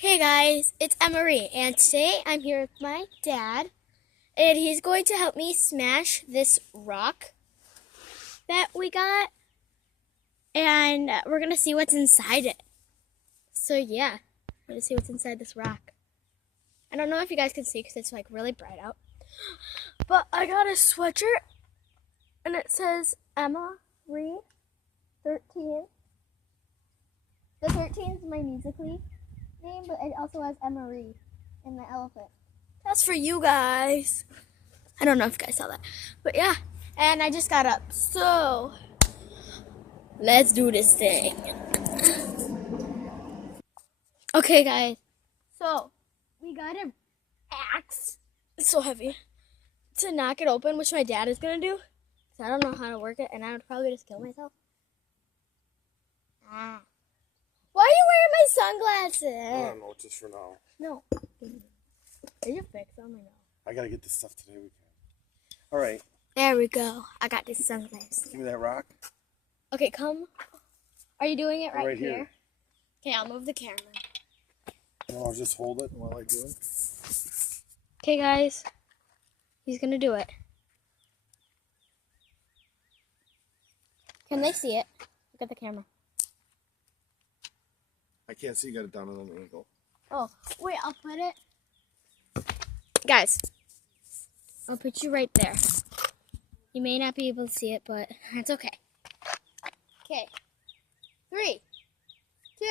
Hey guys, it's Emery, and today I'm here with my dad, and he's going to help me smash this rock that we got, and we're going to see what's inside it. So yeah, we're going to see what's inside this rock. I don't know if you guys can see because it's like really bright out, but I got a sweatshirt, and it says Emery 13. The 13 is my Musical.ly name, but it also has Emery in the elephant. That's for you guys. I don't know if you guys saw that, but yeah. And I just got up, so let's do this thing. Okay, guys. So we got an axe. It's so heavy to knock it open, which my dad is gonna do. Cause I don't know how to work it, and I would probably just kill myself. Why are you wearing my sunglasses? I don't know, just for now. No. Did you fix them or no? I gotta get this stuff today. We can. All right. There we go. I got these sunglasses. Give me that rock. Okay, come. Are you doing it Right here? here. Okay, I'll move the camera. No, I'll just hold it while I do it. Okay, guys. He's gonna do it. Can they see it? Look at the camera. I can't see. You got it down on an angle. Oh, wait, I'll put it. Guys, I'll put you right there. You may not be able to see it, but it's okay. Okay. 3, 2.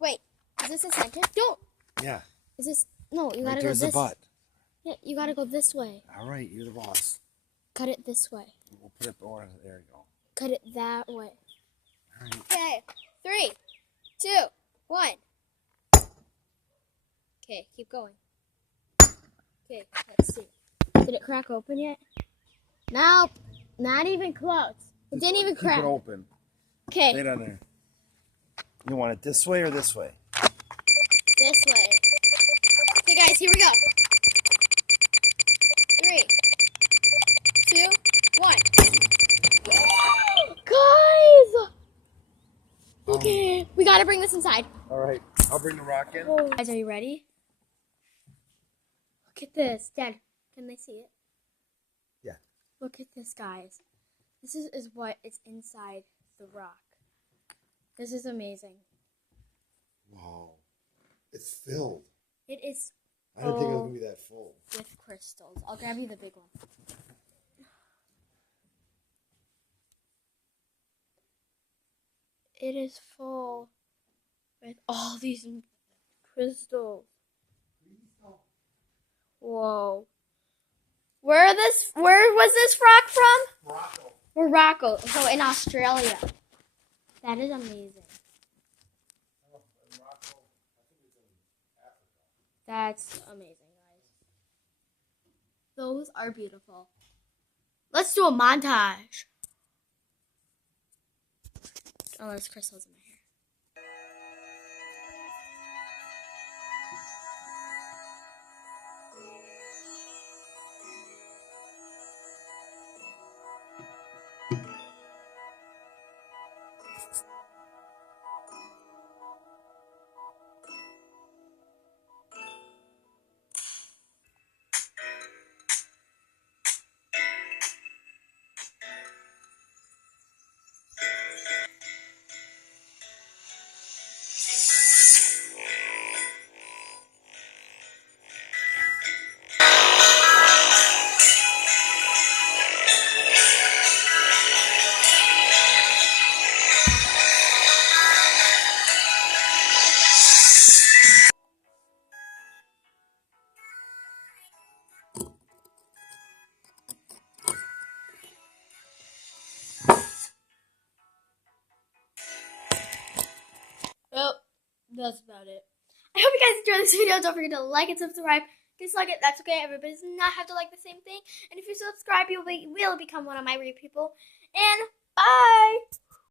Wait, is this a sentence? Don't. Yeah. Is this? No, you gotta Right go there's this. the butt. Yeah, you gotta go this way. All right, you're the boss. Cut it this way. We'll put it on. There you go. Cut it that way. All right. Okay. 3, 2, 1. Okay, keep going. Okay, let's see. Did it crack open yet? No, not even close. It didn't even crack. Keep it open. Okay, Lay it on there. You want it this way or this way? this way. Okay, guys, here we go. 3, 2, 1. Guys! Okay, we gotta bring this inside. All right. I'll bring the rock in. Guys, are you ready? Look at this. Dad, can they see it? Yeah. Look at this, guys. This is what is inside the rock. This is amazing. Wow. It's filled. It is I didn't think it was gonna be that full. with crystals. I'll grab you the big one. It is full with all these crystals. Whoa. Where was this rock from? Morocco. Morocco. So in Australia. That is amazing. That's amazing, guys. Those are beautiful. Let's do a montage. Oh, there's crystals in my hair. Well, that's about it. I hope you guys enjoyed this video. Don't forget to like and subscribe. Dislike it, that's okay. Everybody does not have to like the same thing. And if you subscribe, you will become one of my real people. And bye!